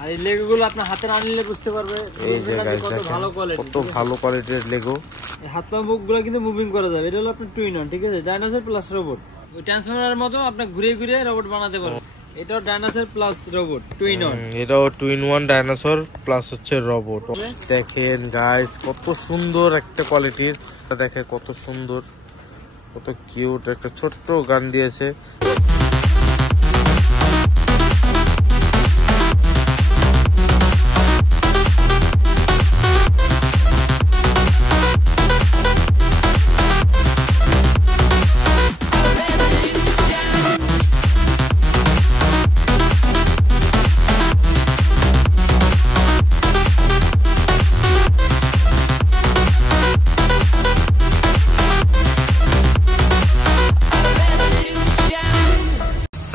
আর এই লেগো গুলো আপনি হাতে আনলে বুঝতে পারবে এই যে গাইস কত ভালো কোয়ালিটির লেগো। এই হাত পা মুখগুলো কিন্তু মুভিং করা যাবে। এটা হলো আপনার টুইন অন, ঠিক আছে, ডাইনোসর প্লাস রোবট। ওই ট্রান্সফরমারের মতো আপনি ঘুরে ঘুরে রোবট বানাতে পারবেন। এটাও dinosaur plus robot twin on. এটাও টুইন ওয়ান ডাইনোসর প্লাস হচ্ছে রোবট। দেখেন গাইস কত সুন্দর একটা কোয়ালিটির, দেখে কত সুন্দর, কত কিউট একটা ছোট্ট গান দিয়েছে।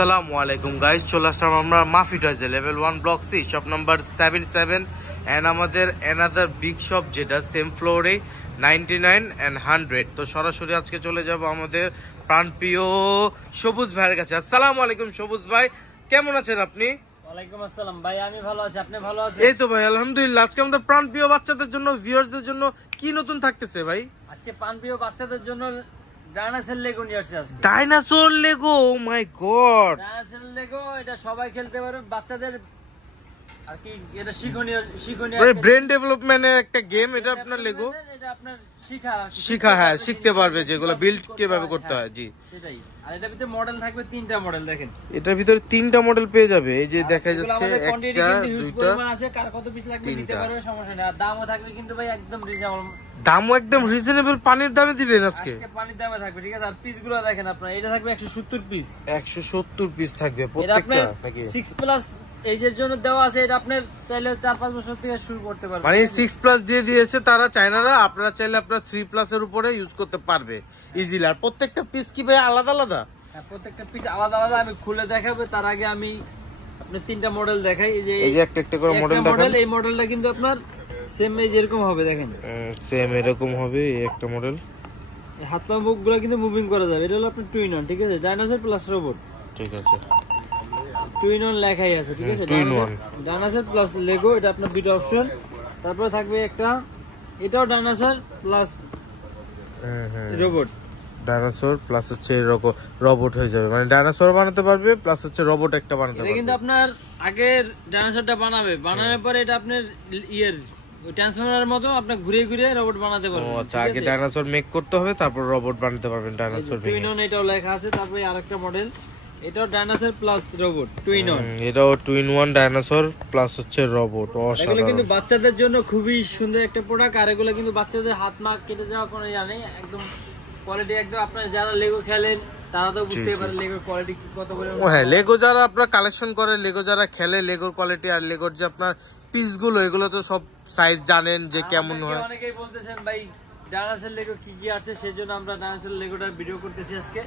আসসালামু আলাইকুম গাইস, চলে আসলাম আমরা মাফি টয়জে level 1 block C shop number 77 and আমাদের অ্যানাদার বিগ শপ যেটা সেম ফ্লোরে 99 এন্ড 100। তো সরাসরি আজকে চলে যাব আমাদের প্রাণপ্রিয় সবুজ ভাইয়ের কাছে। আসসালামু আলাইকুম সবুজ ভাই, কেমন আছেন আপনি? ওয়ালাইকুম আসসালাম ভাই, আমি ভালো আছি, আপনি ভালো আছেন? এই তো ভাই আলহামদুলিল্লাহ। আজকে আমাদের প্রাণপ্রিয় বাচ্চাদের জন্য, ভিউয়ার্সদের জন্য কি নতুন থাকতেছে ভাই? আজকে প্রাণপ্রিয় বাচ্চাদের জন্য ডাইনোসর লেগো নিয়ে আসছে। আজকে ডাইনোসর লেগো, ও মাই গড, ডাইনোসর লেগো এটা সবাই খেলতে পারবে, বাচ্চাদের আর কি এটা শিখনীয় ব্রেন ডেভেলপমেন্টের একটা গেম। এটা আপনার লেগো, এটা আপনার শিখা, হ্যাঁ শিখতে পারবে যেগুলো বিল্ড কিভাবে করতে হয়। জি সেটাই। আর এটার ভিতরে মডেল থাকবে 3টা মডেল। দেখেন এটার ভিতরে 3টা মডেল পেয়ে যাবে। এই যে দেখা যাচ্ছে একটা, দুইটা আছে, কার কত পিস লাগবে নিতে পারবে, সমস্যা নেই। আর দামও থাকবে কিন্তু ভাই একদম রিজনেবল, দামও একদম রিজনেবল, পানির দামে দিবেন আজকে। পানির দামে থাকবে, ঠিক আছে। আর পিসগুলো দেখেন আপনারা, এটা থাকবে 170 পিস। 170 পিস থাকবে প্রত্যেকটা নাকি? 6+ এইজের জন্য দেওয়া আছে। এটা আপনার চাইলে 4-5 বছর থেকে শুরু করতে পারবেন। মানে 6+ দিয়ে দিয়েছে তারা চায়নারা, আপনারা চাইলে আপনারা 3+ এর উপরে ইউজ করতে পারবে ইজিলি। আর প্রত্যেকটা পিস কি ভাই আলাদা আলাদা? হ্যাঁ, প্রত্যেকটা পিস আলাদা আলাদা। আমি খুলে দেখাবো, তার আগে আমি আপনার 3টা মডেল দেখাই। এই যে একটা একটা করে মডেল দেখান। এই মডেলটা কিন্তু আপনার সেম এই যেরকম হবে, দেখেন সেম এরকম হবে। এই একটা মডেল, এই হাত পা মুখগুলো কিন্তু মুভিং করা যাবে। এটা হলো আপনার টুইন অন, ঠিক আছে, ডাইনোসর প্লাস রোবট। ঠিক আছে, টুইন অন লেখাই আছে, ঠিক আছে, ডাইনোসর প্লাস লেগো। এটা আপনার দুটো অপশন। তারপরে থাকবে একটা, এটাও dinosaur plus robot. Dinosaur plus হচ্ছে রোবট হয়ে যাবে, মানে ডাইনোসর বানাতে পারবে প্লাস হচ্ছে রোবট একটা বানাতে পারবে। কিন্তু আপনার আগের ডাইনোসরটা বানানোর পরে এটা আপনার ট্রান্সফরমারের মতো আপনি ঘুরে ঘুরে রোবট বানাতে পারবেন। আচ্ছা, আগে ডাইনোসর মেক করতে হবে, তারপর রোবট বানাতে পারবেন ডাইনোসর। টুইন অন এটাও লেখা আছে। তারপরে আরেকটা মডেল, এটাও dinosaur plus robot twin on. এটাও টুইন ওয়ান ডাইনোসর প্লাস হচ্ছে রোবট। এগুলো কিন্তু বাচ্চাদের জন্য খুবই সুন্দর একটা প্রোডাক্ট। আর এগুলো কিন্তু বাচ্চাদের হাত মা কেটে যাওয়া কোনো নেই, একদম কোয়ালিটি একদম। আপনারা যারা লেগো খেলেন তারা তো বুঝতেই পারেন লেগোর কোয়ালিটি কত পরিমাণ। হ্যাঁ, লেগো যারা আপনারা কালেকশন করে, লেগো যারা খেলে, লেগোর কোয়ালিটি আর লেগোর যে আপনার পিসগুলো, এগুলো তো সব সাইজ জানেন যে কেমন হয়। অনেকেই বলতেছেন ভাই ডাইনোসর লেগো কি কি আছে, সেজন্য আমরা ডাইনোসর লেগোটার ভিডিও করতেছি আজকে।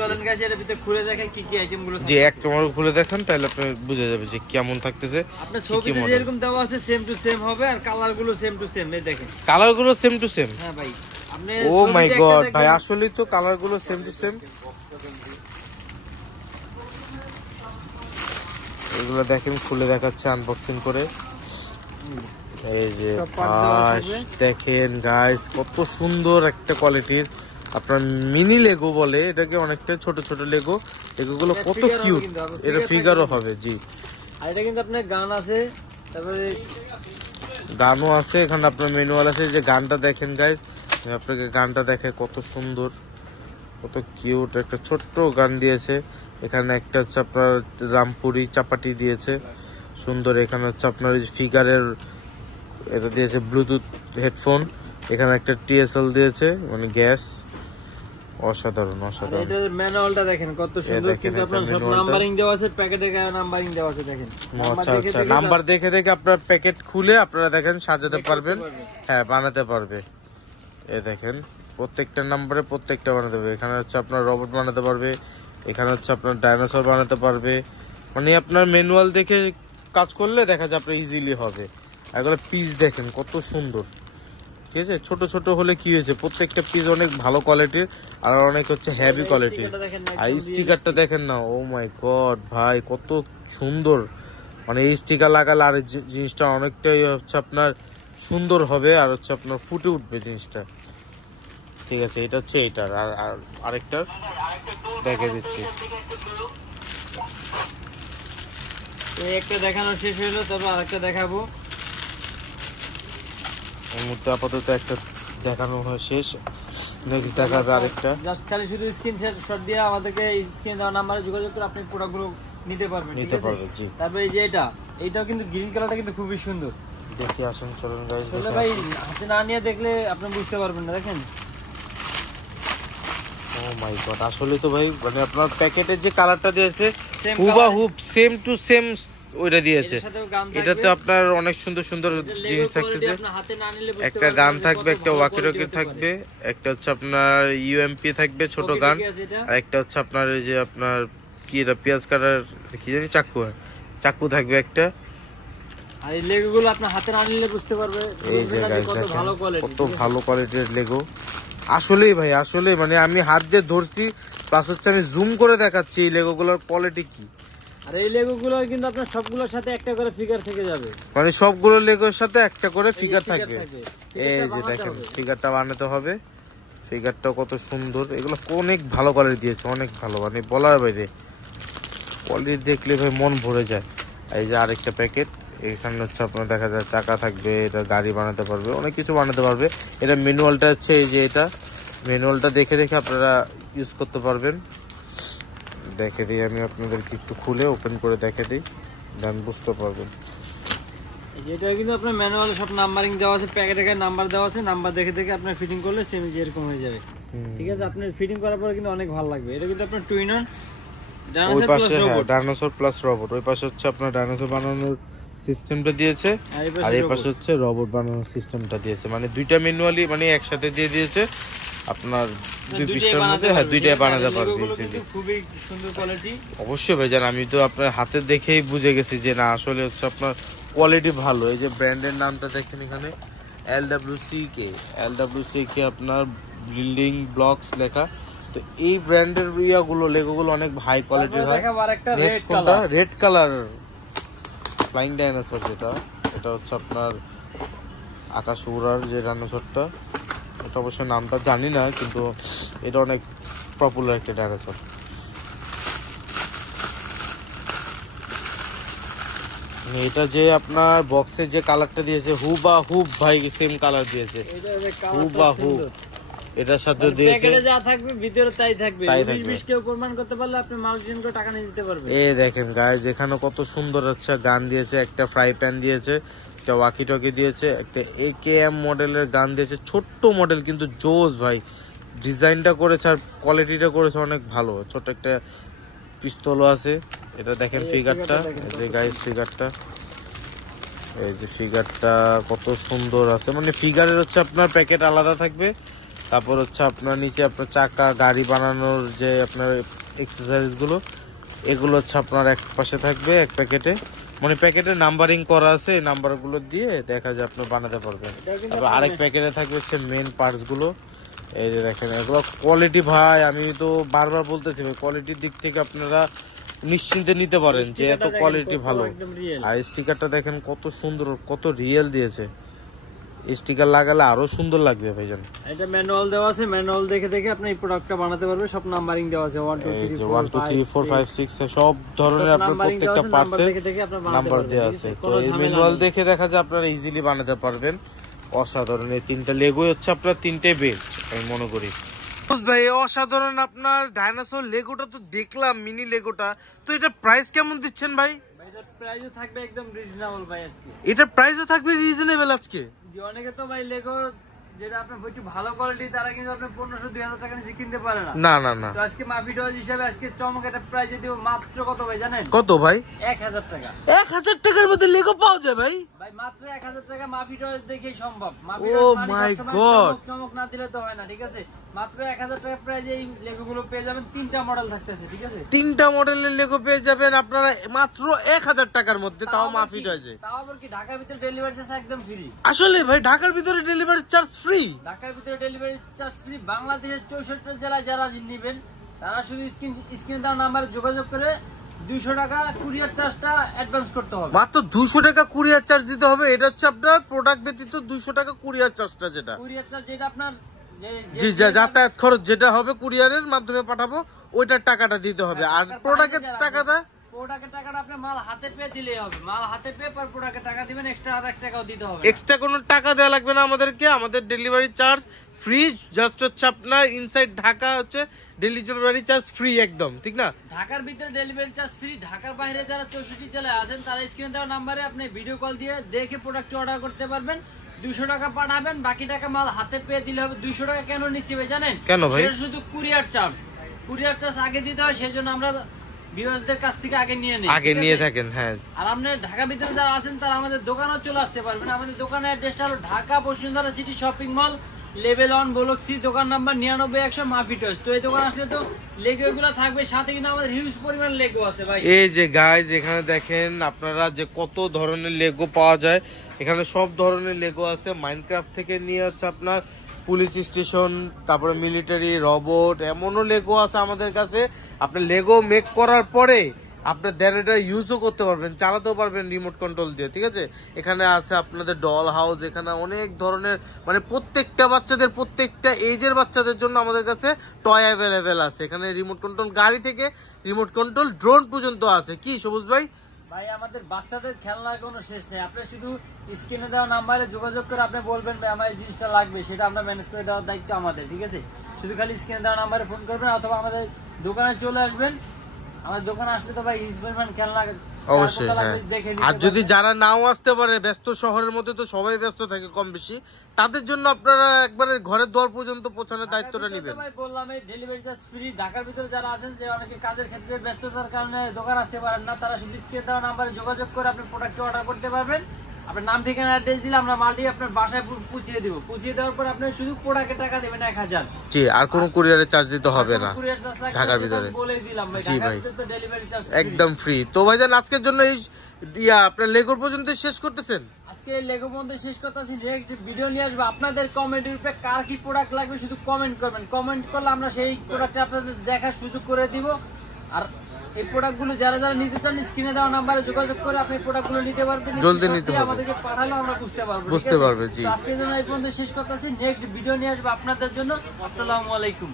চলেন গাইস এর ভিতরে খুলে দেখাই কি কি আইটেমগুলো আছে। জি, একটা মডেল খুলে দেখান, তাহলে আপনি বুঝে যাবেন যে কেমন থাকতেছে। আপনার ছবিতে যেরকম দেওয়া আছে সেম টু সেম হবে, আর কালারগুলো সেম টু সেম। এই দেখেন কালারগুলো সেম টু সেম। হ্যাঁ ভাই, আপনি ও মাই গড ভাই, আসলেই তো কালারগুলো সেম টু সেম। এগুলো দেখেন, খুলে দেখাচ্ছে আনবক্সিং করে। এই যে দেখেন গাইস কত সুন্দর একটা কোয়ালিটির আপনার মিনি লেগো বলে এটাকে, অনেকটা ছোট ছোট লেগো। এগুলো কত কিউট, এটা ফিগারও হবে। জি, আর এটা কিন্তু আপনার গান আছে, তারপরে গানও আছে এখানে, আপনার ম্যানুয়াল আছে। যে গানটা দেখেন গাইস, আপনাকে গানটা দেখে কত সুন্দর, কত কিউট একটা ছোট্ট গান দিয়েছে। এখানে একটা হচ্ছে আপনার রামপুরি চাপাটি দিয়েছে সুন্দর। এখানে হচ্ছে আপনার ফিগারের এটা দিয়েছে ব্লুটুথ হেডফোন। এখানে একটা টিএসএল দিয়েছে, মানে গ্যাস। অসাধারণ অসাধারণ। এটার ম্যানুয়ালটা দেখেন কত সুন্দর, কিন্তু আপনার সব নাম্বারিং দেওয়া আছে, প্যাকেটে নাম্বারিং দেওয়া আছে। দেখেন আচ্ছা আচ্ছা, নাম্বার দেখে দেখে আপনার প্যাকেট খুলে আপনারা দেখেন সাজাতে পারবেন, হ্যাঁ বানাতে পারবে। এই দেখেন প্রত্যেকটা নাম্বারে প্রত্যেকটা বানাতে পারবে। এখানে হচ্ছে আপনার রোবট বানাতে পারবে, এখানে হচ্ছে আপনার ডাইনোসর বানাতে পারবে। মানে আপনার ম্যানুয়াল দেখে কাজ করলে দেখা যায় আপনার ইজিলি হবে। এগুলো পিস দেখেন কত সুন্দর, ঠিক আছে। ছোট ছোট হলে কি হয়েছে, প্রত্যেকটা পিস অনেক ভালো কোয়ালিটির আর অনেক হচ্ছে হেভি কোয়ালিটির। আর স্টিকারটা দেখেন না, ও মাই গড ভাই কত সুন্দর মানে এই স্টিকার লাগালে আর এই জিনিসটা অনেকটাই হচ্ছে আপনার সুন্দর হবে আর হচ্ছে আপনার ফুটে উঠবে জিনিসটা। ঠিক আছে, এটা হচ্ছে এইটার। আর আরেকটা দেখে দিচ্ছি। এই একটা দেখানো শেষ হলো, তারপর আরেকটা দেখাবো। এই মুহূর্তে আপাতত একটা দেখানো হয় শেষ, নেক্সট দেখাবে আরেকটা। জাস্ট খালি শুধু স্ক্রিনশট দিয়ে আমাদেরকে স্ক্রিন দেওয়া নাম্বারে যোগাযোগ করে আপনি প্রোডাক্টগুলো নিতে পারবেন। নিতে পারবেন, জি। তারপর এই যে এইটাও কিন্তু গ্রিন কালারটা কিন্তু খুবই সুন্দর। দেখি আসুন, চলুন গাইস। আসলে ভাই হাতে না নিয়ে দেখলে আপনি বুঝতে পারবেন না। দেখেন, ও মাই গড, আসলে তো ভাই মানে আপনার প্যাকেটে যে কালারটা দিয়েছে হুবাহুব সেম টু সেম ওইটা দিয়েছে। এটা তো আপনার অনেক সুন্দর সুন্দর জিনিস থাকতেছে। একটা গান থাকবে, একটা ওয়াকি টকি থাকবে, একটা হচ্ছে আপনার ইউএমপি থাকবে ছোট গান, আর একটা হচ্ছে আপনার এই যে আপনার কি এটা পেঁয়াজ কাটার কি জানি চাকু থাকবে একটা। আর এই লেগোগুলো আপনি হাতে না নিলে বুঝতে পারবে এই যে গাইস কত ভালো কোয়ালিটির লেগো। আসলেই ভাই, আসলে মানে আমি হাত দিয়ে ধরছি প্লাস হচ্ছে আমি জুম করে দেখাচ্ছি এই লেগোগুলোর কোয়ালিটি কি। আর এই লেগোগুলো কিন্তু আপনার সবগুলোর সাথে একটা করে ফিগার থেকে যাবে, মানে সবগুলো লেগোর সাথে একটা করে ফিগার থাকবে। এই যে দেখেন ফিগারটা বানাতে হবে, ফিগারটা কত সুন্দর। এগুলো অনেক ভালো কোয়ালিটি দিয়েছে, অনেক ভালো, মানে বলার বাইরে কোয়ালিটি দেখলে ভাই মন ভরে যায়। এই যে আরেকটা প্যাকেট, এখানে হচ্ছে আপনার দেখা যায় চাকা থাকবে, এটা গাড়ি বানাতে পারবে, অনেক কিছু বানাতে পারবে। এটা ম্যানুয়ালটা হচ্ছে এই যে এটা ম্যানুয়ালটা দেখে দেখে আপনারা ইউজ করতে পারবেন। দেখে দিই আমি আপনাদেরকে একটু খুলে ওপেন করে দেখে দিই, দেন বুঝতে পারবেন। এটা কিন্তু আপনার ম্যানুয়ালে সব নাম্বারিং দেওয়া আছে, প্যাকেটে নাম্বার দেওয়া আছে, নাম্বার দেখে দেখে আপনার ফিটিং করলে সেম এরকম হয়ে যাবে। ঠিক আছে, আপনার ফিটিং করার পরে কিন্তু অনেক ভালো লাগবে। এটা কিন্তু আপনার two in one dinosaur plus robot. ওই পাশে হচ্ছে আপনার ডাইনোসর বানানোর সিস্টেমটা দিয়েছে, আর এই পাশে হচ্ছে রোবট বানানোর সিস্টেমটা দিয়েছে। মানে দুইটা ম্যানুয়ালি মানে একসাথে দিয়ে দিয়েছে আপনার দুই পিসের মধ্যে। হ্যাঁ, দুইটাই বানাতে পারবে ইজিলি। খুবই সুন্দর কোয়ালিটি। অবশ্যই ভাই জান, আমি তো আপনার হাতে দেখেই বুঝে গেছি যে না আসলে হচ্ছে আপনার কোয়ালিটি ভালো। এই যে ব্র্যান্ডের নামটা দেখেন এখানে LWCK আপনার বিল্ডিং ব্লকস লেখা। তো এই ব্র্যান্ডের ইয়াগুলো লেগোগুলো অনেক হাই কোয়ালিটির হয়। নেক্সট কোনটা? রেড কালার ফ্লাইং ডাইনোসর, যেটা এটা হচ্ছে আপনার আকাশ উড়ার যে ডাইনোসরটা, এটা অবশ্য নামটা জানি না, কিন্তু এটা অনেক পপুলার একটা ডাইনোসর। এটা যে আপনার বক্সে যে কালারটা দিয়েছে হুবাহুব ভাই সেম কালার দিয়েছে, হুবাহুব এটার সাথে দিয়েছে। প্যাকেটে যা থাকবে ভিতরে তাই থাকবে। 20 কেউ প্রমাণ করতে পারলে আপনি মাল রিটার্ন করে টাকা নিয়ে যেতে পারবেন। এই দেখেন গাইস, এখানে কত সুন্দর হচ্ছে গান দিয়েছে, একটা ফ্রাই প্যান দিয়েছে, একটা ওয়াকি টকি দিয়েছে, একটা AKM মডেলের গান দিয়েছে, ছোট্ট মডেল কিন্তু জোস ভাই। ডিজাইনটা করেছে আর কোয়ালিটিটা করেছে অনেক ভালো। ছোট একটা পিস্তলও আছে। এটা দেখেন ফিগারটা, এই যে গাইস ফিগারটা, এই যে ফিগারটা কত সুন্দর আছে। মানে ফিগারের হচ্ছে আপনার প্যাকেট আলাদা থাকবে, তারপর হচ্ছে আপনার নিচে আপনার চাকা গাড়ি বানানোর যে আপনার এক্সেসরিজ গুলো, এগুলো হচ্ছে আপনার এক পাশে থাকবে এক প্যাকেটে। মানে প্যাকেটে নাম্বারিং করা আছে, এই নাম্বারগুলো দিয়ে দেখা যায় আপনি বানাতে পারবেন। তারপর আরেক প্যাকেটে থাকবে হচ্ছে মেন পার্টস গুলো। এই যে দেখেন এগুলো কোয়ালিটি ভাই, আমি তো বারবার বলতেছি ভাই কোয়ালিটির দিক থেকে আপনারা নিশ্চিন্তে নিতে পারেন যে এত কোয়ালিটি ভালো। আর স্টিকারটা দেখেন কত সুন্দর, কত রিয়েল দিয়েছে। স্টিকার লাগালে আরো সুন্দর লাগবে ভাইজান। এটা ম্যানুয়াল দেওয়া আছে, ম্যানুয়াল দেখে দেখে আপনি এই প্রোডাক্টটা বানাতে পারবেন। সব নাম্বারিং দেওয়া আছে 1 2 3 4 5 6 সব ধরনের আপনার প্রত্যেকটা পার্টসে নাম্বার দেওয়া আছে। তো এই ম্যানুয়াল দেখে দেখা যায় আপনারা ইজিলি বানাতে পারবেন। অসাধারণ এই তিনটা লেগোই হচ্ছে আপনার তিনটাই বেস্ট আমি মনে করি। ভাই অসাধারণ আপনার ডাইনোসর লেগোটা তো দেখলাম, মিনি লেগোটা। তো এটা প্রাইস কেমন দিচ্ছেন ভাই? এটার প্রাইসও থাকবে একদম রিজনেবল ভাই আজকে। এটার প্রাইসও থাকবে রিজনেবল আজকে? যে অনেকে তো ভাই লেগো যেটা আপনার একটু ভালো কোয়ালিটি তারা কিন্তু আপনি 1500-2000 টাকা নিচে কিনতে পারে না। না না না, তো আজকে মাফি ডজ হিসাবে আজকে চমক একটা প্রাইসে দিব মাত্র কত ভাই জানেন? কত ভাই? 1000 টাকা। 1000 টাকার মধ্যে লেগো পাওয়া যায় ভাই? ভাই মাত্র 1000 টাকা মাফি ডজ দেখেই সম্ভব। মাফি ও মাই গড, চমক না দিলে তো হয় না। ঠিক আছে, মাত্র 1000 টাকা প্রাইসে এই লেগোগুলো পেয়ে যাবেন। 3টা মডেল থাকতেছে। ঠিক আছে, 3টা মডেলের লেগো পেয়ে যাবেন আপনারা মাত্র 1000 টাকার মধ্যে, তাও মাফি ডজে। তাও আবার কি ঢাকার ভিতরে ডেলিভারি চার্জ একদম ফ্রি। আসলে ভাই ঢাকার ভিতরে ডেলিভারি চার্জ ফ্রি? ঢাকার ভিতরে ডেলিভারি চার্জ ফ্রি। বাংলাদেশের 64 জেলায় যারা নেবেন তারা শুধু স্ক্রিনে দেওয়া নাম্বারে যোগাযোগ করে 200 টাকা কুরিয়ার চার্জটা অ্যাডভান্স করতে হবে। মাত্র 200 টাকা কুরিয়ার চার্জ দিতে হবে। এটা হচ্ছে আপনার প্রোডাক্ট ব্যতীত 200 টাকা কুরিয়ার চার্জটা, যেটা কুরিয়ার চার্জ যেটা আপনার জি যাতায়াত খরচ যেটা হবে কুরিয়ারের মাধ্যমে পাঠাবো ওইটার টাকাটা দিতে হবে। আর প্রোডাক্টের টাকাটা আপনি মাল হাতে পেয়ে দিলেই হবে। মাল হাতে পেয়ে পর প্রোডাক্টের টাকা দিবেন, এক্সট্রা আর 1 টাকাও দিতে হবে। এক্সট্রা কোনো টাকা দেওয়া লাগবে না আমাদেরকে। আমাদের ডেলিভারি চার্জ ফ্রি, জাস্ট হচ্ছে আপনার ইনসাইড ঢাকা হচ্ছে ডেলিভারি চার্জ ফ্রি একদম, ঠিক না? ঢাকার ভিতরে ডেলিভারি চার্জ ফ্রি। ঢাকার বাইরে যারা 64 জেলায় আছেন তারা স্ক্রিনে দেওয়া নম্বরে আপনি ভিডিও কল দিয়ে দেখে প্রোডাক্ট অর্ডার করতে পারবেন। 200 টাকা পাঠাবেন, বাকি টাকা মাল হাতে পেয়ে দিলে হবে। 200 টাকা কেন নিচ্ছি ভাই জানেন? কেন ভাই? এটা শুধু কুরিয়ার চার্জ। কুরিয়ার চার্জ আগে দিতে হয়, সেজন্য আমরা ভিউয়ারদের কাছ থেকে আগে নিয়ে থাকেন। হ্যাঁ, আর আপনি ঢাকার ভিতরে যারা আছেন তারা আমাদের দোকানেও চলে আসতে পারবেন। আমাদের দোকানের অ্যাড্রেসটা হলো Dhaka Bashundhara city shopping mall, level 1 block C, দোকান নাম্বার 99 মাফি টয়স। তো এই দোকান আসলে তো লেগো গুলো থাকবে, সাথে কিন্তু আমাদের হিউজ পরিমাণ লেগো আছে ভাই। এই যে গাইজ এখানে দেখেন আপনারা যে কত ধরনের লেগো পাওয়া যায়। এখানে সব ধরনের লেগো আছে, মাইনক্রাফট থেকে নিয়ে হচ্ছে আপনার পুলিশ স্টেশন, তারপরে মিলিটারি, রোবট, এমনও লেগো আছে আমাদের কাছে। আপনি লেগো মেক করার পরে আপনি দেন এটা ইউজও করতে পারবেন, চালাতেও পারবেন রিমোট কন্ট্রোল দিয়ে, ঠিক আছে? এখানে আছে আপনাদের ডল হাউস, এখানে অনেক ধরনের মানে প্রত্যেকটা বাচ্চাদের, প্রত্যেকটা এজের বাচ্চাদের জন্য আমাদের কাছে টয় অ্যাভেলেবেল আছে। এখানে রিমোট কন্ট্রোল গাড়ি থেকে রিমোট কন্ট্রোল ড্রোন পর্যন্ত আছে। কি সবুজ ভাই? ভাই আমাদের বাচ্চাদের খেলনার কোনো শেষ নেই। আপনি শুধু স্ক্রিনে দেওয়া নাম্বারে যোগাযোগ করে আপনি বলবেন ভাই আমার এই জিনিসটা লাগবে, সেটা আমরা ম্যানেজ করে দেওয়ার দায়িত্ব আমাদের, ঠিক আছে? শুধু খালি স্ক্রিনে দেওয়া নাম্বারে ফোন করবেন অথবা আমাদের দোকানে চলে আসবেন। আমাদের দোকানে আসলে তো ভাই হিউজ পরিমাণ খেলনা অবশ্যই। আর যদি যারা নাও আসতে পারে, ব্যস্ত শহরের মধ্যে তো সবাই ব্যস্ত থাকে কম বেশি, তাদের জন্য আপনারা একবারে ঘরের দর পর্যন্ত পৌঁছানোর দায়িত্বটা নেবেন। ভাই বললাম এই ডেলিভারি চার্জ ফ্রি। ঢাকার ভিতরে যারা আছেন, যে অনেকে কাজের ক্ষেত্রে ব্যস্ততার কারণে দোকান আসতে পারেন না, তারা শুধু স্ক্রিনে দেওয়া নাম্বারে যোগাযোগ করে আপনি প্রোডাক্ট অর্ডার করতে পারবেন। আপনার নাম, ঠিকানা, অ্যাড্রেস দিলে আমরা মালটি আপনার বাসায় পৌঁছে দিব। পৌঁছে দেওয়ার পর আপনি শুধু প্রোডাক্টের টাকা দেবেন 1000। জি, আর কোনো কুরিয়ারের চার্জ দিতে হবে না কুরিয়ার চার্জ ঢাকার ভিতরে। বলেই দিলাম ভাই, জি ঢাকার ভাই, ভিতরে তো ডেলিভারি চার্জ একদম ফ্রি। তো ভাইজান আজকের জন্য এই আপনার লেগোর পর্যন্ত শেষ করতেছেন? আজকে লেগো পর্যন্ত শেষ করতেছি। নেক্সট ভিডিও নিয়ে আসবো। আপনাদের কমেন্টের উপরে কার কি প্রোডাক্ট লাগবে শুধু কমেন্ট করবেন। কমেন্ট করলে আমরা সেই প্রোডাক্টটা আপনাদের দেখার সুযোগ করে দিব। আর এই প্রোডাক্টগুলো যারা যারা নিতে চান স্ক্রিনে দেওয়া নাম্বারে যোগাযোগ করে আপনি প্রোডাক্টগুলো নিতে পারবেন। জলদি নিতে হবে, আমাদেরকে পাঠালে আমরা বুঝতে পারবে। জি, আজকের জন্য এই পর্যন্ত শেষ করতেছি। নেক্সট ভিডিও নিয়ে আসবো আপনাদের জন্য। আসসালামু আলাইকুম।